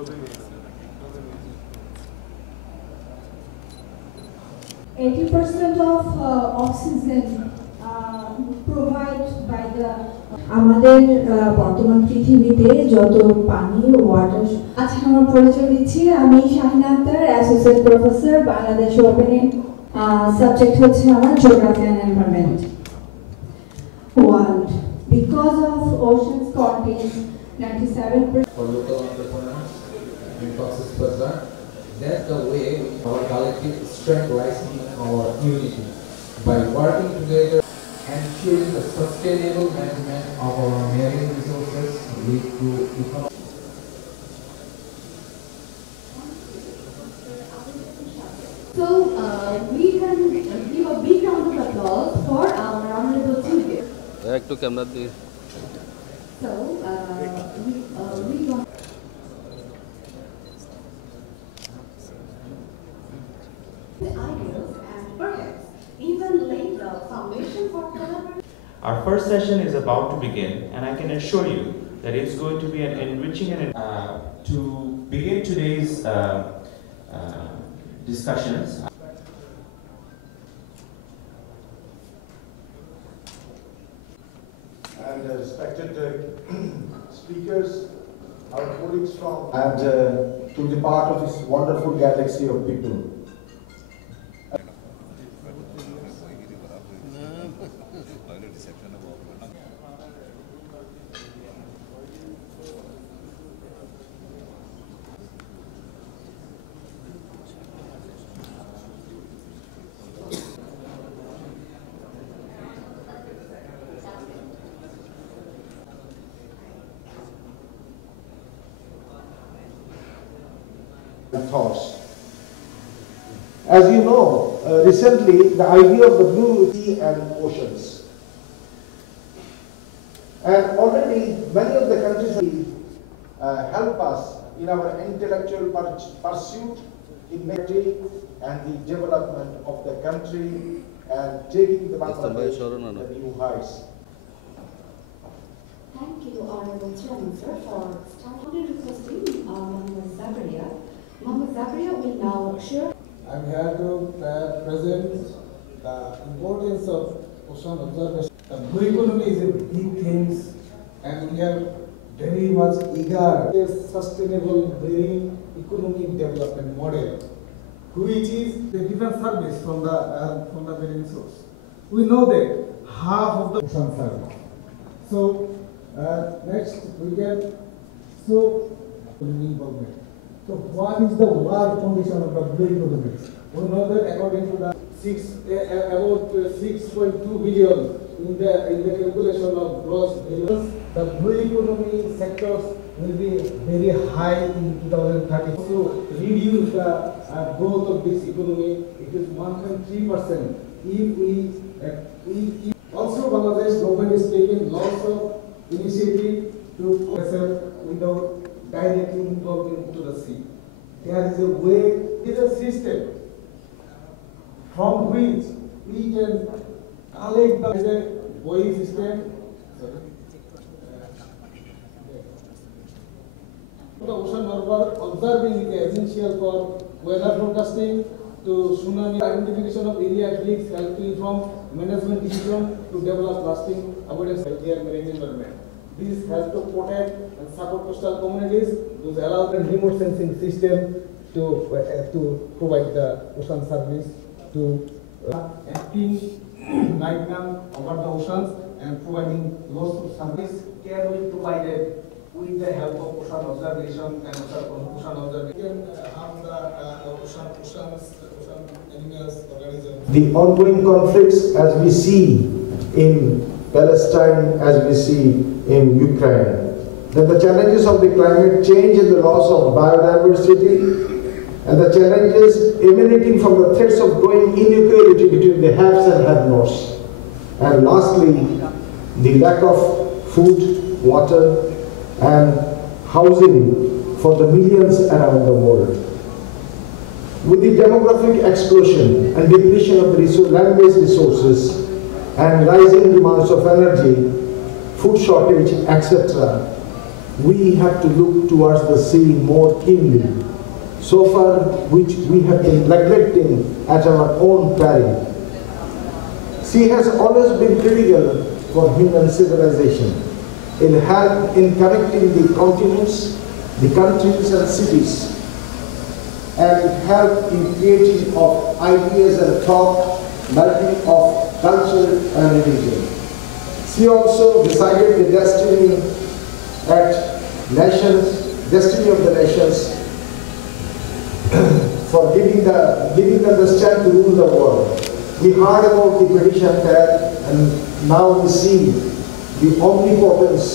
80% of oxygen provided by the আমাদের বর্তমান পৃথিবীতে যত পানি ওয়াটার আচ্ছা আমার পরিচয় দিচ্ছি আমি Shahina Akhtar associate professor Bangladesh open subject হচ্ছে আমার geography and environment world because of oceans contains 97% for local entrepreneurs in Cox's Bazar. That's the way our collective strength lies in our unity. By working together, ensuring the sustainable management of our marine resources lead to economic. So we can give a big round of applause for our honorable speaker. একটু ক্যামেরা দিয়ে So we got the ideas and perhaps even lay the foundation for collaboration. Our first session is about to begin, and I can assure you that it's going to be an enriching and to begin today's discussions. And respected speakers, our colleagues from and to be part of this wonderful galaxy of people. Thoughts. As you know, recently the idea of the blue sea and oceans, and already many of the countries help us in our intellectual pursuit in making and the development of the country and taking the Bangladesh to the new heights. Thank you, Honorable Chairman, sir, for starting requesting Mohammed Zakaria. Mohammed Zakaria will now share. I'm here to present the importance of ocean observation. The blue economy is a big thing, and we are very much eager for a sustainable marine economic development model, which is a different service from the marine source. We know that half of the ocean service. So next we can involvement. So what is the world condition of the blue economy? We know that according to the about 6.2 billion in the calculation of gross billions, the blue economy sectors will be very high in 2030. So reduce the growth of this economy. It is 1.3%. If we also Bangladesh government is taking lots of initiative to ourselves without directly involved into the sea. There is a way, it is a system from which we can collect the buoy system. The ocean harbor observing is essential for weather forecasting, to tsunami identification of area at risk, help to inform management decision to develop lasting avoidance of their marine environment. This has to protect and support coastal communities, to allow the remote sensing system to provide the ocean service to acting night-time over the oceans and providing lots of service can be provided with the help of ocean observation and ocean observation harm the ocean animals, organisms. The ongoing conflicts as we see in Palestine, as we see in Ukraine, then the challenges of the climate change and the loss of biodiversity, and the challenges emanating from the threats of growing inequality between the haves and have-nots, and lastly, the lack of food, water, and housing for the millions around the world. With the demographic explosion and depletion of the land-based resources and rising demands of energy, food shortage, etc., we have to look towards the sea more keenly. So far, which we have been neglecting at our own peril. Sea has always been critical for human civilization. It helped in connecting the continents, the countries and cities, and it helped in creating of ideas and thought, melting of culture and religion. Sea also decided the destiny of the nations for giving them the strength to rule the world. We heard about the British Empire, and now we see the omnipotence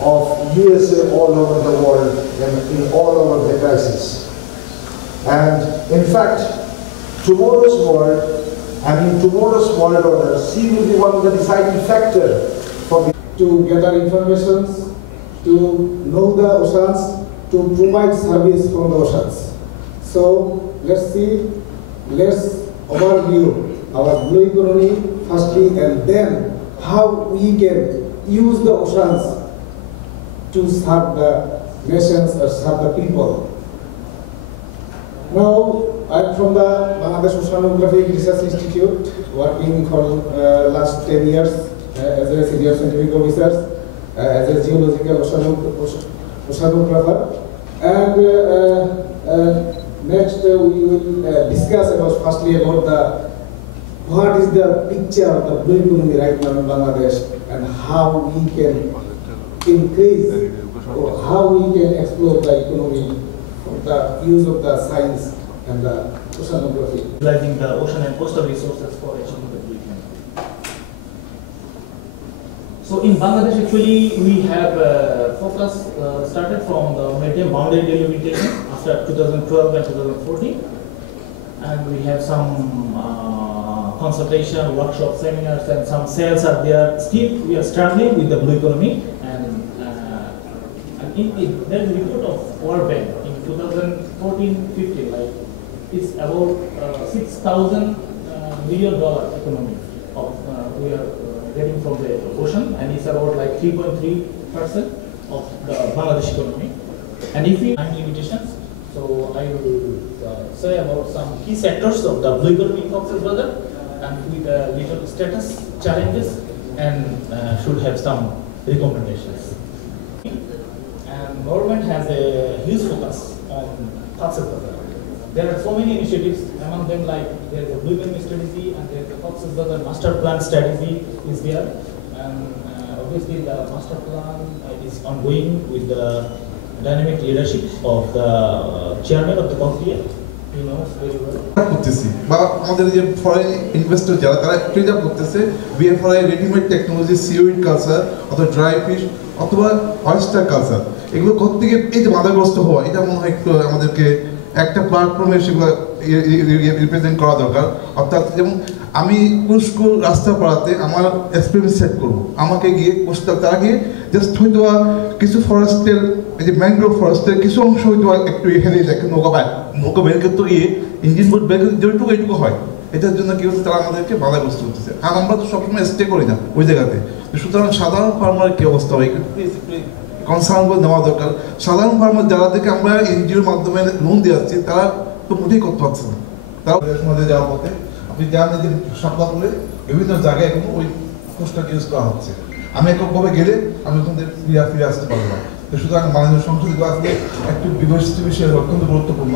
of USA all over the world and in all over the crisis. And in fact, tomorrow's world, and in tomorrow's world order, sea will be one of the deciding factors for to gather information, to know the oceans, to provide service from the oceans. So let's overview our blue economy firstly, and then how we can use the oceans to serve the nations or serve the people. Now, I'm from the Bangladesh Oceanographic Research Institute, working for last 10 years as a senior scientific officer, as a geological oceanographer. And next we will discuss firstly about what is the picture of the blue economy right now in Bangladesh, and how we can increase, or how we can explore the economy for the use of the science and the oceanography. Utilizing the ocean and coastal resources for achieving the blue economy. So in Bangladesh, actually, we have focus started from the maritime boundary delimitation after 2012 and 2014, and we have some consultation, workshop, seminars, and some sales are there. Still, we are struggling with the blue economy, and there is a report of World Bank in 2014-15, like it's about $6,000 million economy of we are getting from the ocean, and it's about like 3.3% of the Bangladesh economy. And if we have limitations, so I will say about some key sectors of the blue economy in Cox's Bazar, and with legal status challenges, and should have some recommendations. And government has a huge focus on Cox's Bazar. There are so many initiatives, among them like there is a blue economy strategy, and there is a Cox's Bazar master plan strategy is there. And obviously the master plan is ongoing with the dynamic leadership of the chairman of the COCPIA. He knows very well. করতেছি বা আমাদের যে foreign investor যারা তারা trade up করতেছে BFRI readymade technology seaweed culture অথবা dry fish অথবা oyster culture এগুলো করতে গিয়ে এই যে বাধাগ্রস্ত হওয়া এটা মনে হয় একটু আমাদেরকে একটা প্ল্যাটফর্মে সেগুলো রিপ্রেজেন্ট করা দরকার। অর্থাৎ যেমন আমি স্কুল রাস্তা পাড়াতে আমার এক্সপেরিমেন্ট সেট করবো, আমাকে গিয়ে কোস্টাল তারা গিয়ে জাস্ট হয়তো কিছু ফরেস্টের এই যে ম্যানগ্রোভ ফরেস্টের কিছু অংশ হয়তো একটু হেরিয়ে যায়, নৌকা বের করতে গিয়ে ইঞ্জিন বোর্ড বের করতে যেটুকু এইটুকু হয়, এটার জন্য কি হচ্ছে তারা আমাদেরকে বাধাগ্রস্ত করতেছে। আর আমরা তো সবসময় স্টে করি না ওই জায়গাতে, সুতরাং সাধারণ ফার্মারের কী অবস্থা হয় কনসার্নগুলো নেওয়া দরকার। সাধারণ ফার্মার যাদেরকে আমরা এনজিওর মাধ্যমে লোন দিয়ে আসছি তারা তো মোটেই করতে পারছে না। তারা মধ্যে যাওয়ার পথে আপনি জানেন যে সাপলা করে বিভিন্ন জায়গায় এখন ওই কোস্টটাকে ইউজ করা হচ্ছে। আমি এককভাবে গেলে আমি ওখান থেকে ফিরে আসতে পারবো না। তো সুতরাং মাননীয় সংসদে আসলে একটু বিবেচিত বিষয় অত্যন্ত গুরুত্বপূর্ণ।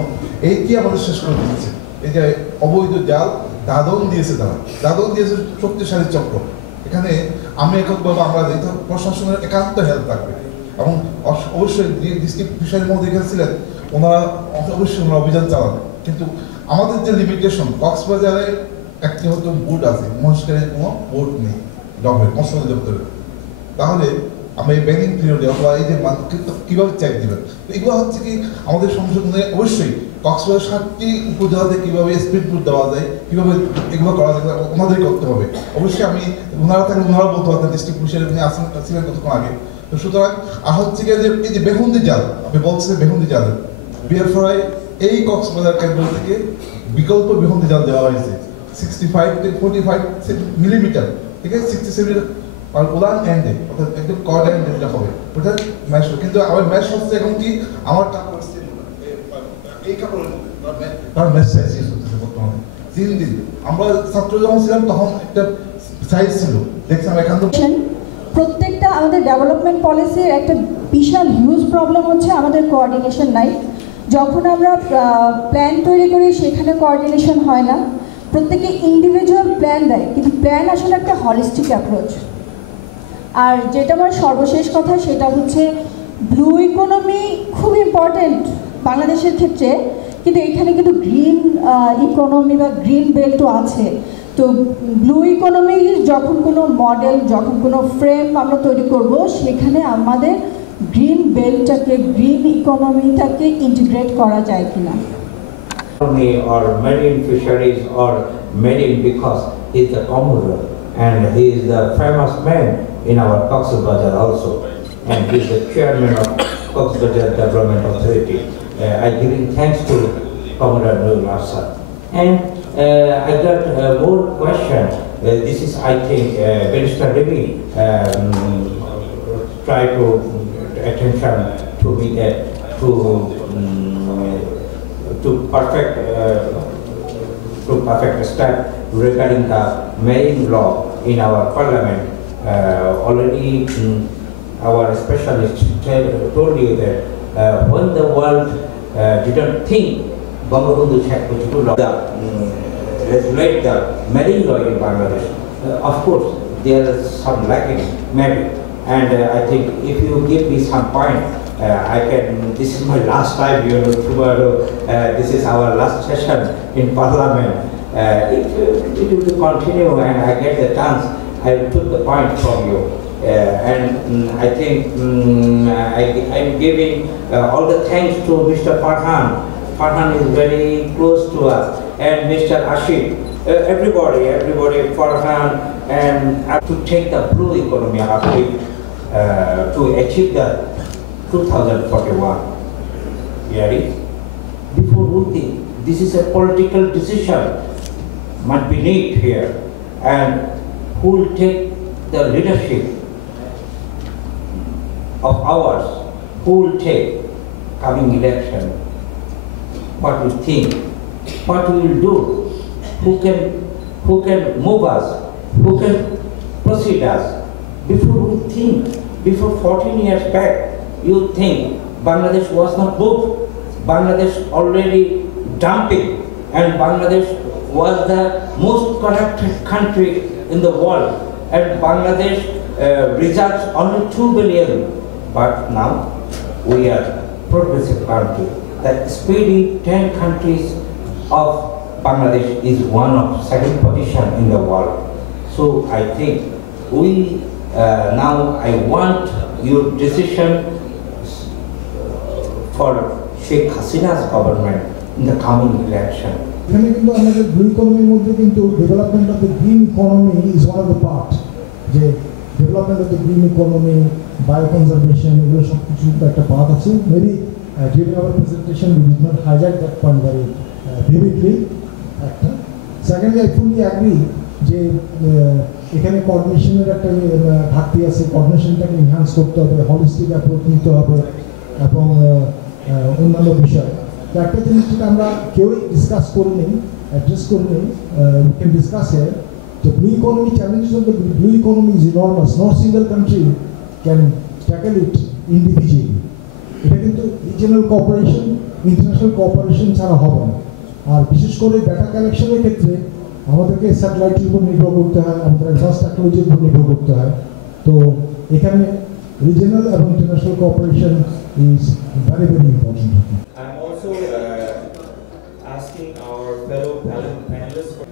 এইটি আমাদের শেষ করে দিচ্ছে এই যে অবৈধ জাল দাদন দিয়েছে, তারা দাদন দিয়েছে শক্তিশালী চক্র। এখানে আমি এককভাবে আমরা প্রশাসনের একান্ত হেল্প থাকবে, এবং অবশ্যই ডিস্ট্রিক্ট ফিশারি মধ্যে এখানে ছিলেন ওনারা অবশ্যই ওনারা অভিযান চালাবে। কিন্তু আমাদের যে লিমিটেশন, কক্সবাজারে একটি হয়তো বোট আছে, মহেশখালীর কোনো বোট নেই ডবের মৎস্য দপ্তরের, তাহলে আমরা এই ব্যাংকিং পিরিয়ডে অথবা এই যে কীভাবে চেক দেবেন? এগুলো হচ্ছে কি আমাদের সংশোধনে অবশ্যই কক্সবাজার 7টি উপজেলাতে কীভাবে স্পিড বোট দেওয়া যায়, কীভাবে এগুলো করা যায় ওনাদেরই করতে হবে। অবশ্যই আমি ওনারা থাকলে ওনারা বলতে পারতেন, ডিস্ট্রিক্ট পুলিশের উনি ছিলেন কতক্ষণ আগে। তো সুতরাং আর হচ্ছে কি যে এই যে বেহুন্দি জাল আপনি বলছেন, বেহুন্দি জাল বিএফআরআই এই কক্সবাজার কেন্দ্র থেকে বিকল্প বেহুন্দি জাল দেওয়া হয়েছে 65 থেকে 45 মিলিমিটার, ঠিক আছে, 67 আর উলান এন্ডে অর্থাৎ একদম কর্ড এন্ড যেটা হবে ওটা ম্যাশ হবে। কিন্তু আমার ম্যাশ হচ্ছে এখন কি আমার কাপড় এই কাপড় আর ম্যাশ সাইজ ইউজ করতেছে বর্তমানে দিন আমরা ছাত্র যখন ছিলাম তখন একটা সাইজ ছিল দেখছিলাম এখান থেকে প্রত্যেকটা আমাদের ডেভেলপমেন্ট পলিসির একটা বিশাল হিউজ প্রবলেম হচ্ছে আমাদের কোঅর্ডিনেশন নাই। যখন আমরা প্ল্যান তৈরি করি সেখানে কোঅর্ডিনেশন হয় না, প্রত্যেকে ইন্ডিভিজুয়াল প্ল্যান দেয়, কিন্তু প্ল্যান আসলে একটা হলিস্টিক অ্যাপ্রোচ। আর যেটা আমার সর্বশেষ কথা সেটা হচ্ছে ব্লু ইকোনমি খুব ইম্পর্টেন্ট বাংলাদেশের ক্ষেত্রে, কিন্তু এখানে কিন্তু গ্রিন ইকোনমি বা গ্রিন বেল্টও আছে। তো ব্লু ইকোনমি যখন কোনো মডেল, যখন কোনো ফ্রেম আমরা তৈরি করব, সেখানে আমাদের গ্রিন বেল্টটাকে, গ্রিন ইকোনমিটাকে ইন্টিগ্রেট করা যায় কিনা। Or marine fisheries or marine because he is the commodore and he is the famous man in our Cox's Bazar also, and he is the chairman of Cox's Bazar Development Authority. I give thanks to Commodore Nurul Afsar. And I got more question. This is, I think, Minister Ravi try to attention to me to perfect step regarding the marine law in our parliament. Already our specialist told you that when the world didn't think Bangabandhu Sheikh Mujibur regulate the marine law in Bangladesh, of course there are some lacking maybe, and I think if you give me some point, I can. This is my last time, you know. Tomorrow, this is our last session in Parliament. If it will continue and I get the chance, I will take the point from you. And I think I'm giving all the thanks to Mr. Farhan. Farhan is very close to us, and Mr. Ashif. Everybody, Farhan, and to take the blue economy to achieve the 2041. Here is before we think this is a political decision must be made here, and who will take the leadership of ours, who will take coming election, what we think, what we will do, who can move us, who can proceed us. Before we think, before 14 years back, you think Bangladesh was not moved, Bangladesh already dumping, and Bangladesh was the most corrupted country in the world, and Bangladesh reserves only 2 billion, but now we are progressive country. That speedy 10 countries of Bangladesh is one of second position in the world. So I think we now I want your decision for Sheikh Hasina's government in the coming election. এখানে কিন্তু আমাদের ব্লু ইকোনমির মধ্যে কিন্তু development of the green economy is one of the part, যে development of the green economy, bio conservation, এগুলো সব কিছু একটা পার্ট আছে। Maybe during our presentation we did not highlight that point very vividly. একটা সেকেন্ডলি আই ফুলি অ্যাগ্রি যে এখানে কোঅর্ডিনেশনের একটা ঘাটতি আছে, কোঅর্ডিনেশনটাকে এনহান্স করতে হবে, হলিস্টিক অ্যাপ্রোচ নিতে হবে এবং অন্যান্য বিষয়। তো একটা জিনিস যেটা আমরা কেউই ডিসকাস করিনি, অ্যাড্রেস করিনি, we can discuss here, the blue economy challenges of the blue economy is enormous. No single country can tackle it individually. এটা কিন্তু রিজিওনাল কোঅপারেশন, ইন্টারন্যাশনাল কোঅপারেশন ছাড়া হবে না। আর বিশেষ করে ডাটা কালেকশনের ক্ষেত্রে আমাদেরকে স্যাটেলাইটের উপর নির্ভর করতে হয়, আমাদের অ্যাডভান্স টেকনোলজির উপর নির্ভর করতে হয়। তো এখানে রিজিওনাল এবং international cooperation is very very important. I'm also asking our fellow panelists for